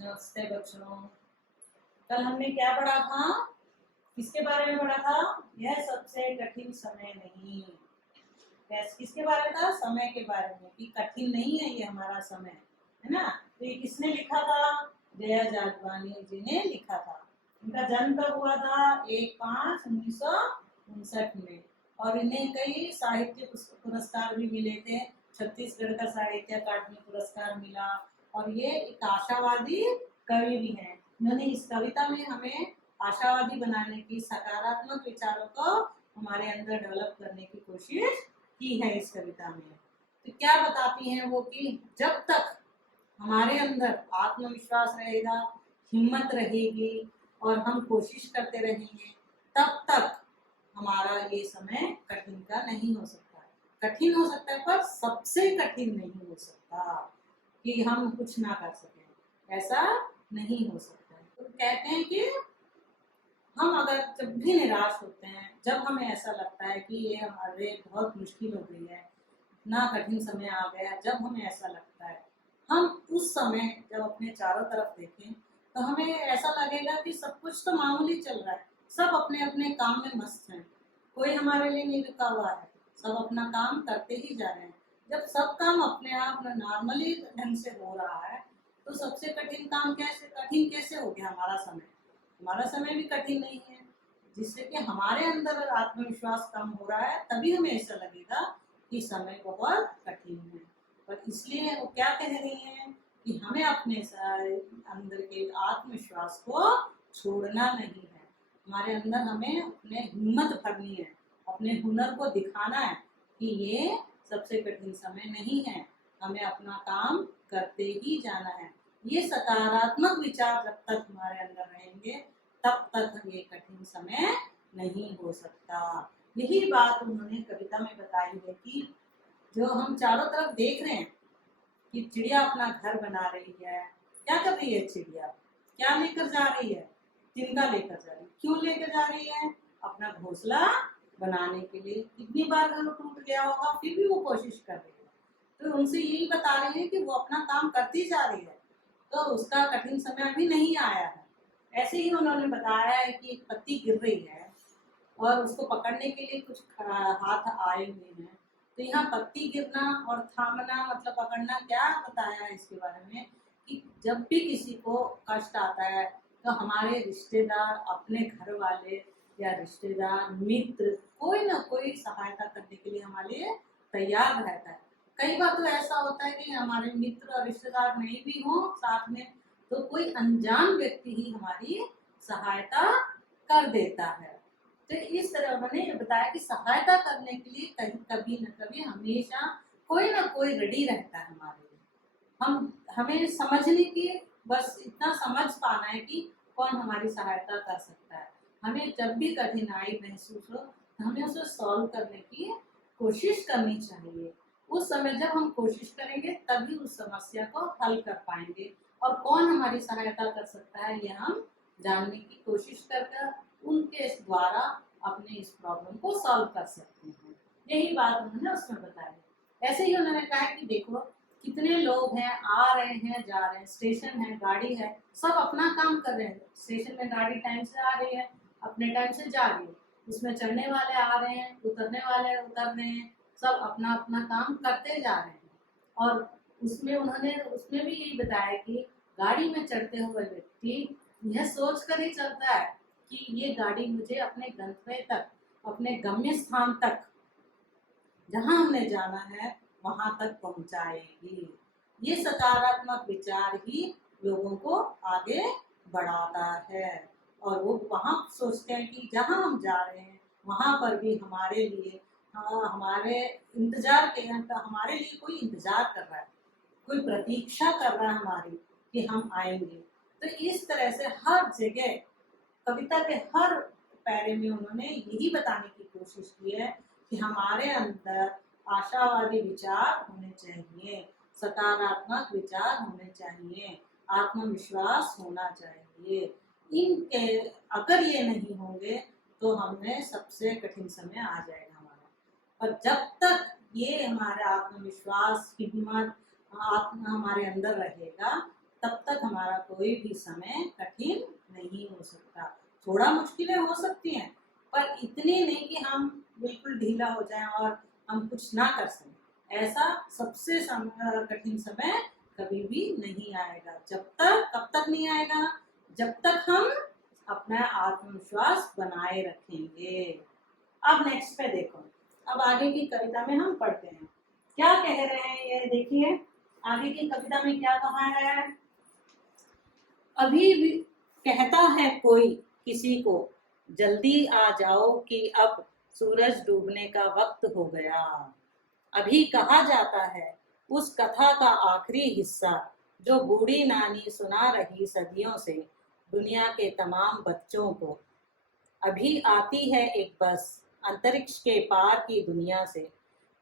नमस्ते बच्चों। कल हमने क्या पढ़ा था? किसके बारे में पढ़ा था? यह सबसे कठिन समय नहीं। किसके बारे में था? समय के बारे में, कि कठिन नहीं है ये हमारा समय, है ना। तो ये किसने लिखा था? जया जादवानी जी ने लिखा था। इनका जन्म कब हुआ था? 1/5/1959 में। और इन्हें कई साहित्य पुरस्कार भी मिले थे। छत्तीसगढ़ का साहित्य अकादमी पुरस्कार मिला। और ये एक आशावादी कवि भी हैं। इन्होंने इस कविता में हमें आशावादी बनाने की, सकारात्मक विचारों को हमारे अंदर डेवलप करने की कोशिश की है इस कविता में। तो क्या बताती हैं वो, कि जब तक हमारे अंदर आत्मविश्वास रहेगा, हिम्मत रहेगी और हम कोशिश करते रहेंगे, तब तक हमारा ये समय कठिन का नहीं हो सकता। कठिन हो सकता है पर सबसे कठिन नहीं हो सकता कि हम कुछ ना कर सकें, ऐसा नहीं हो सकता। तो कहते हैं कि हम अगर जब भी निराश होते हैं, जब हमें ऐसा लगता है कि ये हमारे बहुत मुश्किल हो गई है, इतना कठिन समय आ गया, जब हमें ऐसा लगता है, हम उस समय जब अपने चारों तरफ देखें तो हमें ऐसा लगेगा कि सब कुछ तो मामूली चल रहा है, सब अपने अपने काम में मस्त हैं, कोई हमारे लिए नहीं रुका हुआ है, सब अपना काम करते ही जा रहे हैं। जब सब काम अपने आप नॉर्मली ढंग से हो रहा है, तो सबसे कठिन कैसे हो गया हमारा समय? हमारा समय भी कठिन नहीं है, जिससे कि हमारे अंदर आत्मविश्वास कम हो रहा है, तभी हमें ऐसा लगेगा कि समय बहुत कठिन है। पर इसलिए वो क्या कह रही हैं कि हमें अपने अंदर के आत्मविश्वास को छोड़ना नहीं है। हमारे अंदर हमें अपने हिम्मत भरनी है, अपने हुनर को दिखाना है कि ये सबसे कठिन समय नहीं है, हमें अपना काम करते ही जाना है। ये सकारात्मक विचार जब तक हमारे अंदर रहेंगे, तब तक ये कठिन समय नहीं हो सकता। यही बात उन्होंने कविता में बताई है कि जो हम चारों तरफ देख रहे हैं कि चिड़िया अपना घर बना रही है। क्या कर रही है चिड़िया? क्या लेकर जा रही है? तिनका लेकर जा रही है। क्यों लेकर जा रही है? अपना घोंसला बनाने के लिए। कितनी बार घर टूट गया होगा, फिर भी वो कोशिश कर रही है। तो उनसे यही बता रही है कि वो अपना काम करती जा रही है, तो उसका कठिन समय अभी नहीं आया है। ऐसे ही उन्होंने बताया है कि एक पत्ती गिर रही है और उसको पकड़ने के लिए कुछ हाथ आए हुए हैं। तो यहाँ पत्ती गिरना और थामना मतलब पकड़ना, क्या बताया है इसके बारे में, कि जब भी किसी को कष्ट आता है तो हमारे रिश्तेदार, अपने घर वाले या रिश्तेदार, मित्र, कोई ना कोई सहायता करने के लिए हमारे लिए तैयार रहता है। कई बार तो ऐसा होता है कि हमारे मित्र और रिश्तेदार नहीं भी हों साथ में, तो कोई अनजान व्यक्ति ही हमारी सहायता कर देता है। तो इस तरह उन्होंने ये बताया कि सहायता करने के लिए कहीं कभी न कभी हमेशा कोई ना कोई रेडी रहता है हमारे लिए। हमें समझने की, बस इतना समझ पाना है कि कौन हमारी सहायता कर सकता है। हमें जब भी कठिनाई महसूस हो तो हमें उसे सॉल्व करने की कोशिश करनी चाहिए। उस समय जब हम कोशिश करेंगे तभी उस समस्या को हल कर पाएंगे, और कौन हमारी सहायता कर सकता है ये हम जानने की कोशिश करके उनके द्वारा अपने इस प्रॉब्लम को सॉल्व कर सकते हैं। यही बात उन्होंने उसमें बताई। ऐसे ही उन्होंने कहा कि देखो कितने लोग हैं, आ रहे हैं जा रहे हैं, स्टेशन है, गाड़ी है, सब अपना काम कर रहे हैं। स्टेशन में गाड़ी टाइम से आ रही है, अपने टाइम से जा रही है, उसमें चढ़ने वाले आ रहे हैं, उतरने वाले उतर रहे हैं, सब अपना अपना काम करते जा रहे हैं। और उसमें भी यही बताया कि गाड़ी में चढ़ते हुए व्यक्ति यह सोच कर ही चलता है कि ये गाड़ी मुझे अपने गंतव्य तक, अपने गम्य स्थान तक, जहां हमने जाना है वहां तक पहुंचाएगी। ये सकारात्मक विचार ही लोगों को आगे बढ़ाता है, और वो वहां सोचते हैं कि जहां हम जा रहे हैं वहां पर भी हमारे लिए, हमारे इंतजार के, हमारे लिए कोई इंतजार कर रहा है, कोई प्रतीक्षा कर रहा है हमारी कि हम आएंगे। तो इस तरह से हर जगह कविता के हर पैरे में उन्होंने यही बताने की कोशिश की है कि हमारे अंदर आशावादी विचार होने चाहिए, सकारात्मक विचार होने चाहिए, आत्मविश्वास होना चाहिए। इनके अगर ये नहीं होंगे तो हमें सबसे कठिन समय आ जाएगा हमारा। पर जब तक ये हमारा आत्मविश्वास, हिम्मत, आत्मा हमारे अंदर रहेगा, तब तक हमारा कोई भी समय कठिन नहीं हो सकता। थोड़ा मुश्किलें हो सकती हैं, पर इतनी नहीं कि हम बिल्कुल ढीला हो जाएं और हम कुछ ना कर सकें। ऐसा सबसे कठिन समय कभी भी नहीं आएगा। कब तक नहीं आएगा? जब तक हम अपना आत्मविश्वास बनाए रखेंगे। अब नेक्स्ट पे देखो, अब आगे की कविता में हम पढ़ते हैं क्या कह रहे हैं। ये देखिए आगे की कविता में क्या कहा है। अभी भी कहता है कोई किसी को, जल्दी आ जाओ कि अब सूरज डूबने का वक्त हो गया। अभी कहा जाता है उस कथा का आखिरी हिस्सा, जो बूढ़ी नानी सुना रही सदियों से दुनिया के तमाम बच्चों को। अभी आती है एक बस अंतरिक्ष के पार की दुनिया से,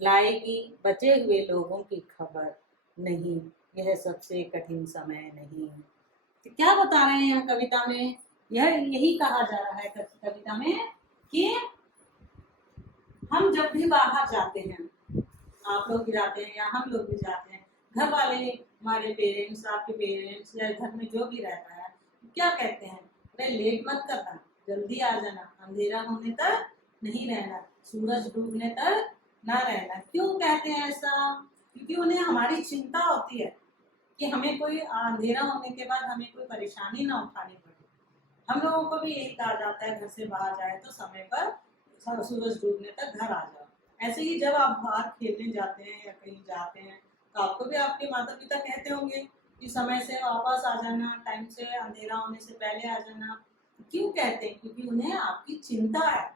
लाएगी बचे हुए लोगों की खबर। नहीं, यह सबसे कठिन समय नहीं। तो क्या बता रहे हैं यहाँ कविता में? यही कहा जा रहा है कविता में कि हम जब भी बाहर जाते हैं, आप लोग भी जाते हैं या हम लोग भी जाते हैं, घर वाले हमारे पेरेंट्स, आपके पेरेंट्स या घर में जो भी रहता है, क्या कहते हैं? अरे लेट मत करना, जल्दी आ जाना, अंधेरा होने तक नहीं रहना, सूरज डूबने तक ना रहना। क्यों कहते हैं ऐसा? क्योंकि उन्हें हमारी चिंता होती है कि हमें कोई अंधेरा होने के बाद हमें कोई परेशानी ना उठानी पड़े। हम लोगों को भी यही कहा जाता है घर से बाहर जाए तो समय पर सूरज डूबने तक घर आ जाओ। ऐसे ही जब आप बाहर खेलने जाते हैं या कहीं जाते हैं तो आपको भी आपके माता पिता कहते होंगे कि समय से वापस आ जाना, टाइम से, अंधेरा होने से पहले आ जाना। क्यों कहते हैं? क्योंकि उन्हें आपकी चिंता है।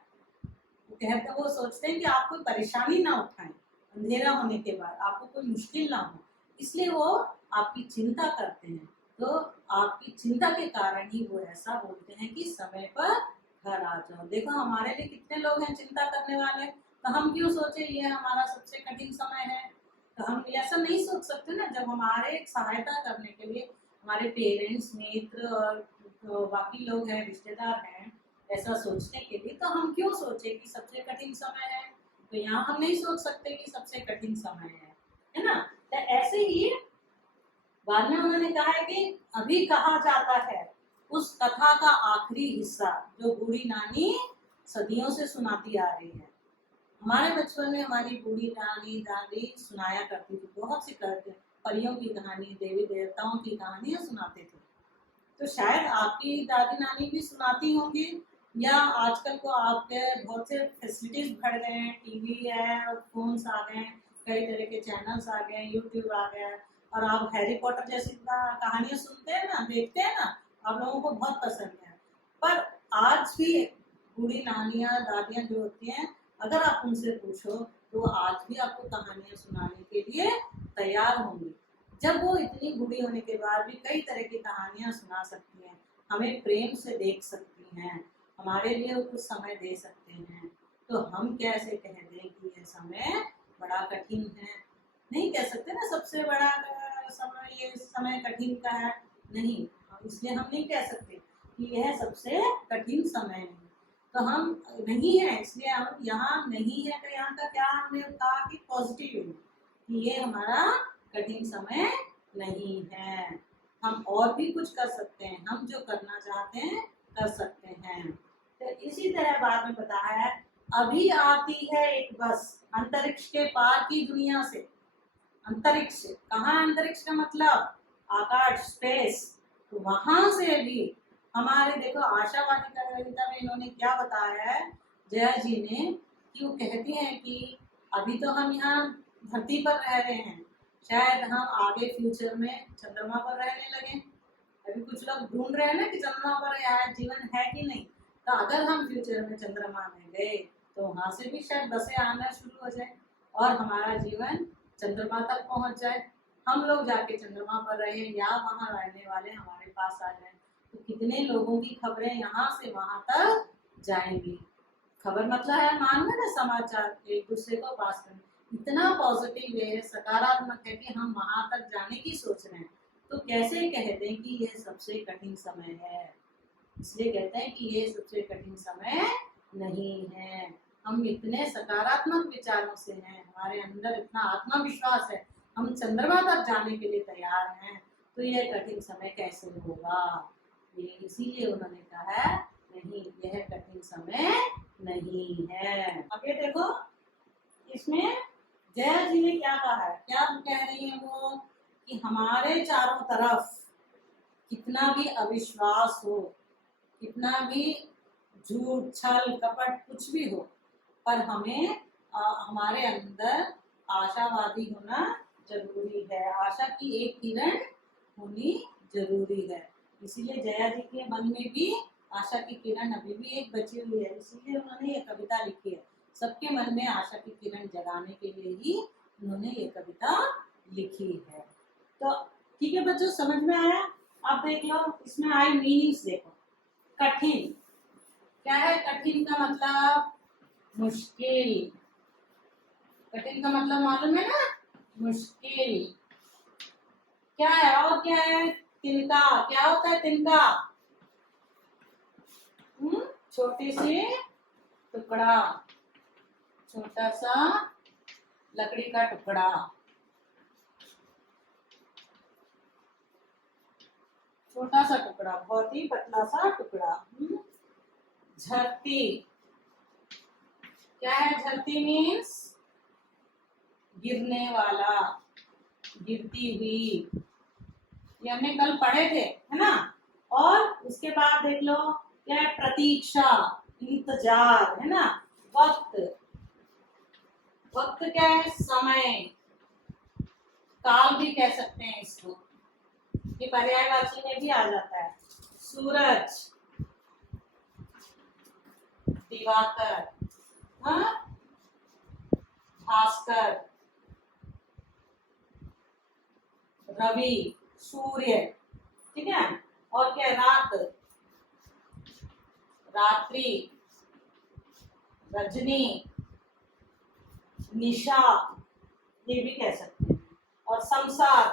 वो सोचते हैं कि आप कोई परेशानी ना उठाएं, अंधेरा होने के बाद आपको कोई मुश्किल ना हो, इसलिए वो आपकी चिंता करते हैं। तो आपकी चिंता के कारण ही वो ऐसा बोलते हैं कि समय पर घर आ जाओ। देखो हमारे लिए कितने लोग हैं चिंता करने वाले, तो हम क्यों सोचे ये हमारा सबसे कठिन समय है? तो हम ऐसा नहीं सोच सकते ना। जब हमारे सहायता करने के लिए हमारे पेरेंट्स, मित्र और तो बाकी लोग हैं, रिश्तेदार हैं, ऐसा सोचने के लिए, तो हम क्यों सोचे कि सबसे कठिन समय है? तो यहाँ हम नहीं सोच सकते कि सबसे कठिन समय है ना। तो ऐसे ही बाद में उन्होंने कहा है कि अभी कहा जाता है उस कथा का आखिरी हिस्सा, जो बूढ़ी नानी सदियों से सुनाती आ रही है। हमारे बचपन में हमारी बूढ़ी नानी दादी सुनाया करती थी, बहुत सी करते परियों की कहानी, देवी देवताओं की कहानियां सुनाते थे। तो शायद आपकी दादी नानी भी सुनाती होंगी, या आजकल को आपके बहुत से फैसिलिटीज बढ़ गए हैं, टीवी है और फोन्स आ गए हैं, कई तरह के चैनल्स आ गए हैं, यूट्यूब आ गया है, और आप हैरी पॉटर जैसी कहानियां सुनते हैं ना, देखते हैं ना, आप लोगों को बहुत पसंद है। पर आज भी बूढ़ी नानियां दादियां जो होती हैं, अगर आप उनसे पूछो तो आज भी आपको कहानियां सुनाने के लिए तैयार होंगी। जब वो इतनी बूढ़ी होने के बाद भी कई तरह की कहानियां सुना सकती हैं, हमें प्रेम से देख सकती हैं, हमारे लिए वो कुछ समय दे सकते हैं, तो हम कैसे कह दें कि ये समय बड़ा कठिन है? नहीं कह सकते ना, सबसे बड़ा समय ये समय कठिन का है, नहीं। इसलिए हम नहीं कह सकते कि यह सबसे कठिन समय है। तो हम नहीं है, इसलिए हम यहाँ नहीं है, तो यहाँ का क्या हमने कहा कि पॉजिटिव है कि ये हमारा कठिन समय नहीं है। हम और भी कुछ कर सकते हैं, हम जो करना चाहते हैं कर सकते हैं। तो इसी तरह बाद में बताया है अभी आती है एक बस अंतरिक्ष के पार की दुनिया से। अंतरिक्ष कहाँ? अंतरिक्ष का मतलब आकाश, स्पेस। तो वहां से भी हमारे देखो आशावादी कविता में इन्होंने क्या बताया है जया जी ने, कि वो कहती हैं कि अभी तो हम यहाँ धरती पर रह रहे हैं, शायद हम आगे फ्यूचर में चंद्रमा पर रहने लगे। अभी कुछ लोग ढूंढ रहे हैं ना कि चंद्रमा पर यहाँ जीवन है कि नहीं। तो अगर हम फ्यूचर में चंद्रमा में गए तो वहां से भी शायद बसें आना शुरू हो जाए और हमारा जीवन चंद्रमा तक पहुंच जाए, हम लोग जाके चंद्रमा पर रहे या वहां रहने वाले हमारे पास आ जाए। तो कितने लोगों की खबरें यहाँ से वहां तक जाएंगी। खबर मतलब है मानना ना, समाचार एक दूसरे को पास करना। इतना पॉजिटिव है, सकारात्मक है कि हम वहां तक जाने की सोच रहे हैं, तो कैसे कह दें कि यह सबसे कठिन समय है? इसलिए कहते हैं कि ये सबसे कठिन समय नहीं है। हम इतने सकारात्मक विचारों से हैं, हमारे अंदर इतना आत्मविश्वास है, हम चंद्रमा तक जाने के लिए तैयार हैं, तो यह कठिन समय कैसे होगा। ये इसीलिए उन्होंने कहा है नहीं, यह कठिन समय नहीं है। आगे देखो, इसमें जया जी ने क्या कहा है, क्या कह रही है वो कि हमारे चारों तरफ कितना भी अविश्वास हो, कितना भी झूठ छल कपट कुछ भी हो, पर हमें हमारे अंदर आशावादी होना जरूरी है, आशा की एक किरण होनी जरूरी है। इसीलिए जया जी के मन में भी आशा की किरण अभी भी एक बची हुई है, इसीलिए उन्होंने ये कविता लिखी है। सबके मन में आशा की किरण जगाने के लिए ही उन्होंने ये कविता लिखी है। तो ठीक है बच्चों, समझ में आया? अब देख लो, इसमें आई मीनिंग्स देखो। कठिन क्या है? कठिन का मतलब मुश्किल। कठिन का मतलब मालूम है ना, मुश्किल। क्या है और क्या है? तिनका। क्या होता है तिनका? छोटी सी टुकड़ा, छोटा सा लकड़ी का टुकड़ा, छोटा सा टुकड़ा, बहुत ही पतला सा टुकड़ा। झरती। क्या है झरती? मीन्स गिरने वाला, गिरती हुई। ये हमने कल पढ़े थे, है ना। और उसके बाद देख लो, क्या है? प्रतीक्षा, इंतजार, है ना। वक्त। वक्त क्या है? समय, काल भी कह सकते हैं इसको, ये पर्यायवाची में भी आ जाता है। सूरज, दिवाकर, हाँ, भास्कर, रवि, सूर्य, ठीक है। और क्या? रात, रात्रि, रजनी, निशा, ये भी कह सकते हैं। और संसार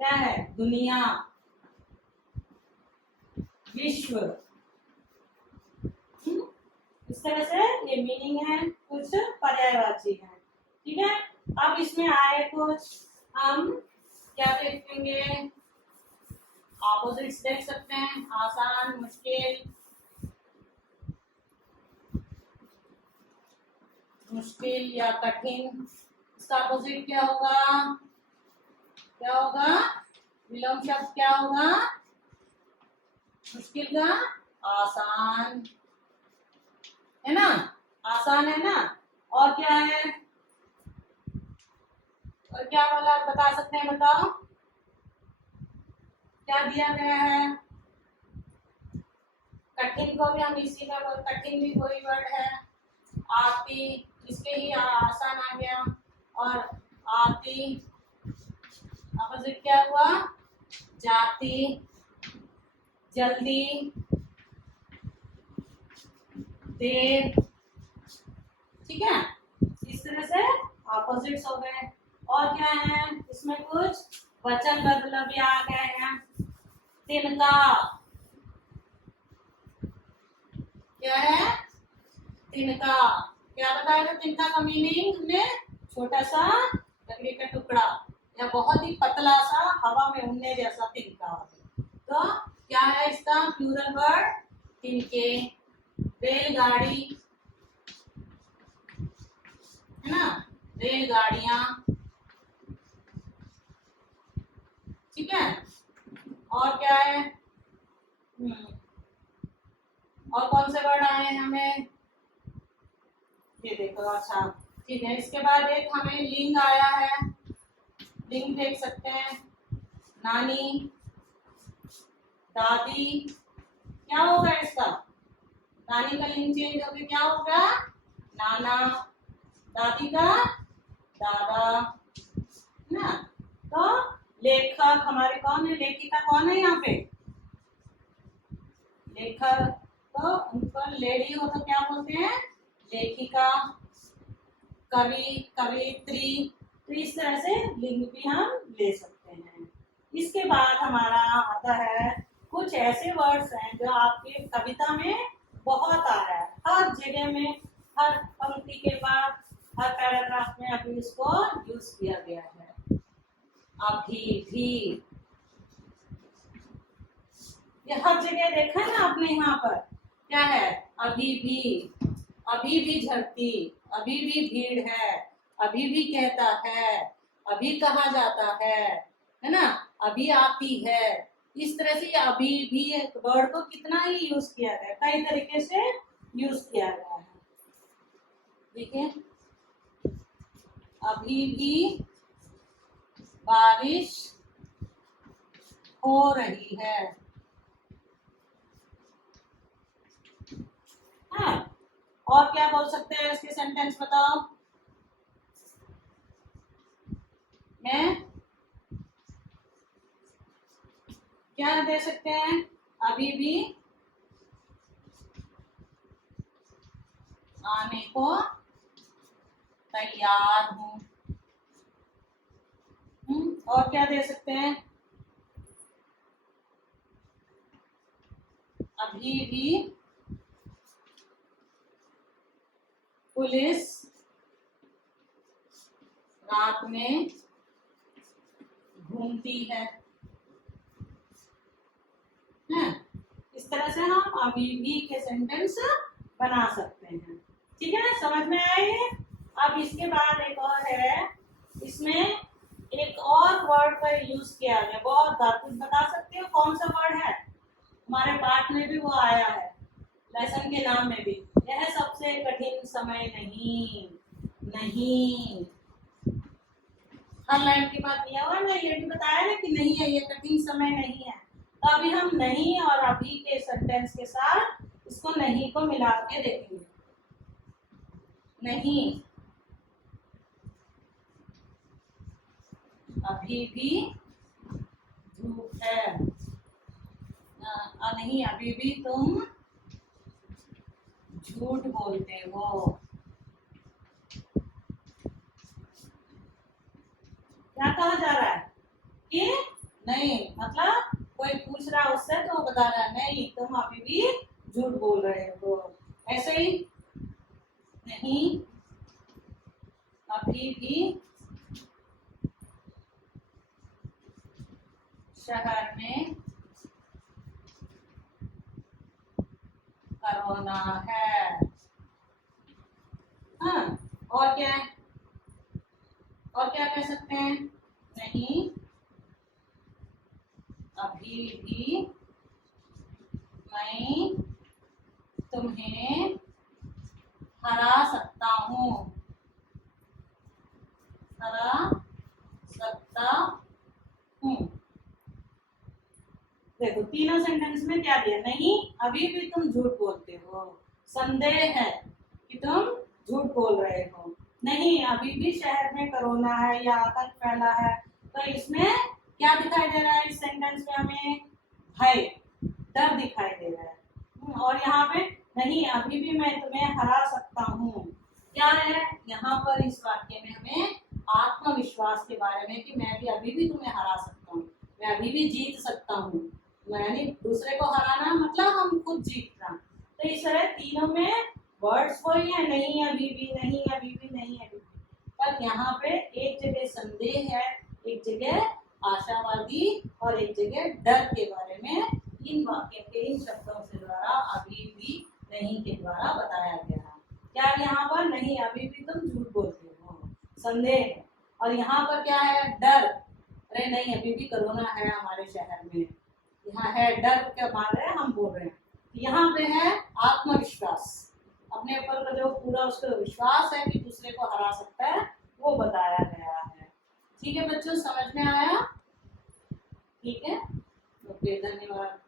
क्या है? दुनिया, विश्व। इस तरह से ये मीनिंग है, कुछ पर्यायवाची है, ठीक है। अब इसमें आए कुछ, हम क्या देखेंगे? ऑपोजिट्स देख सकते हैं, आसान, मुश्किल। मुश्किल या कठिन, इसका अपोजिट क्या होगा? क्या होगा? विलोम शब्द क्या होगा? मुश्किल का आसान, है ना। आसान है ना। और क्या है? और क्या बोला, बता सकते हैं? बताओ क्या दिया गया है। कठिन को भी हम इसी में बोल, कठिन भी कोई वर्ड है। आती, इसके ही आसान आ गया। और आती अपोजिट क्या हुआ? जाती, जल्दी, देर, ठीक है। इस तरह से ऑपोजिट्स हो गए। और क्या है इसमें? कुछ वचन बदल भी आ गए हैं। तिनका, क्या है? तिनका। क्या बताया था तिनका का मीनिंग हमने? छोटा सा लकड़ी का टुकड़ा या बहुत ही पतला सा हवा में उड़ने जैसा तिनका। तो क्या है इसका प्लूरल वर्ड? तिनके। रेलगाड़ी, है ना, रेलगाड़ियां, ठीक है। और क्या है? और कौन से वर्ड आए हैं हमें? ये देखो, अच्छा ठीक है। इसके बाद एक हमें लिंग आया है, लिंग देख सकते हैं। नानी, दादी, क्या होगा इसका? नानी का लिंग चेंज होकर क्या होगा? नाना। दादी का दादा, ना। तो लेखक हमारे कौन है? लेखिका कौन है यहाँ पे? लेखक। तो उनको लेडी हो तो क्या बोलते हैं? लेखिका। कवि, कवियत्री। तो इस तरह से लिंग भी हम ले सकते हैं। इसके बाद हमारा आता है कुछ ऐसे वर्ड्स हैं जो आपके कविता में बहुत आ रहा है, हर जगह में, हर पंक्ति के बाद, हर पैराग्राफ में अभी इसको यूज किया गया है। अभी भी, ये हर जगह देखा है ना आपने, यहाँ पर क्या है, अभी भी झड़ती, अभी भी भीड़ है, अभी भी कहता है, अभी कहा जाता है ना, अभी आती है। इस तरह से अभी भी वर्ड को कितना ही यूज किया गया, कई तरीके से यूज किया गया है। देखिए, अभी भी बारिश हो रही है। हाँ, और क्या बोल सकते हैं इसके सेंटेंस बताओ। मैं क्या दे सकते हैं, अभी भी आने को तैयार हूँ। और क्या दे सकते हैं, अभी भी पुलिस रात में घूमती है। इस तरह से हम अभी भी के सेंटेंस बना सकते हैं। ठीक है, समझ में आए। अब इसके बाद एक और है, इसमें एक और वर्ड का यूज किया गया बहुत बार। कुछ बता सकते हो कौन सा वर्ड है, हमारे पाठ में भी वो आया है, लेसन के नाम में भी। यह सबसे कठिन समय नहीं, नहीं, हर लाइन के बाद दिया हुआ ना, ये भी बताया ना कि नहीं है, ये कठिन समय नहीं है। तो अभी हम नहीं और अभी के सेंटेंस के साथ इसको नहीं को मिला के देखेंगे। नहीं, अभी भी धूप है। नहीं, अभी भी तुम झूठ बोलते हो। क्या कहा जा रहा है कि नहीं, मतलब कोई पूछ रहा है उससे तो वो बता रहा है नहीं, तुम अभी भी झूठ बोल रहे हो। ऐसे ही, नहीं, अभी भी शहर में कोरोना है। हाँ, और क्या है, और क्या कह सकते हैं, नहीं, अभी भी मैं तुम्हें हरा सकता हूँ, हरा सकता हूँ। देखो, तीनों सेंटेंस में क्या दिया, नहीं, अभी भी तुम झूठ बोलते हो, संदेह है कि तुम झूठ बोल रहे हो, नहीं, अभी भी शहर में कोरोना है या आतंक फैला है। तो इसमें क्या दिखाई दे रहा है, इस सेंटेंस में हमें भय, डर दिखाई दे रहा है। और यहाँ पे नहीं, अभी भी मैं तुम्हें हरा सकता हूँ, क्या है यहाँ पर इस वाक्य में हमें आत्मविश्वास के बारे में कि मैं भी अभी भी तुम्हें हरा सकता हूँ, मैं अभी भी जीत सकता हूँ। यानी दूसरे को हराना मतलब हम खुद जीतना। तो इस तरह तीनों में वर्ड्स वही है, नहीं अभी भी, नहीं अभी भी, नहीं अभी भी, पर यहाँ पे एक जगह संदेह है, एक जगह आशावादी और एक जगह डर के बारे में इन वाक्य के इन शब्दों से द्वारा अभी भी नहीं के द्वारा बताया गया है। क्या यहाँ पर नहीं, अभी भी तुम झूठ बोलते हो, संदेह है। और यहाँ पर क्या है, डर, अरे नहीं, अभी भी कोरोना है हमारे शहर में, यहाँ है डर के मारे हम बोल रहे हैं। यहाँ पे है आत्मविश्वास, अपने ऊपर का जो पूरा उसका विश्वास है कि दूसरे को हरा सकता है, वो बताया गया है। ठीक है बच्चों, समझ में आया? ठीक है, ओके, धन्यवाद।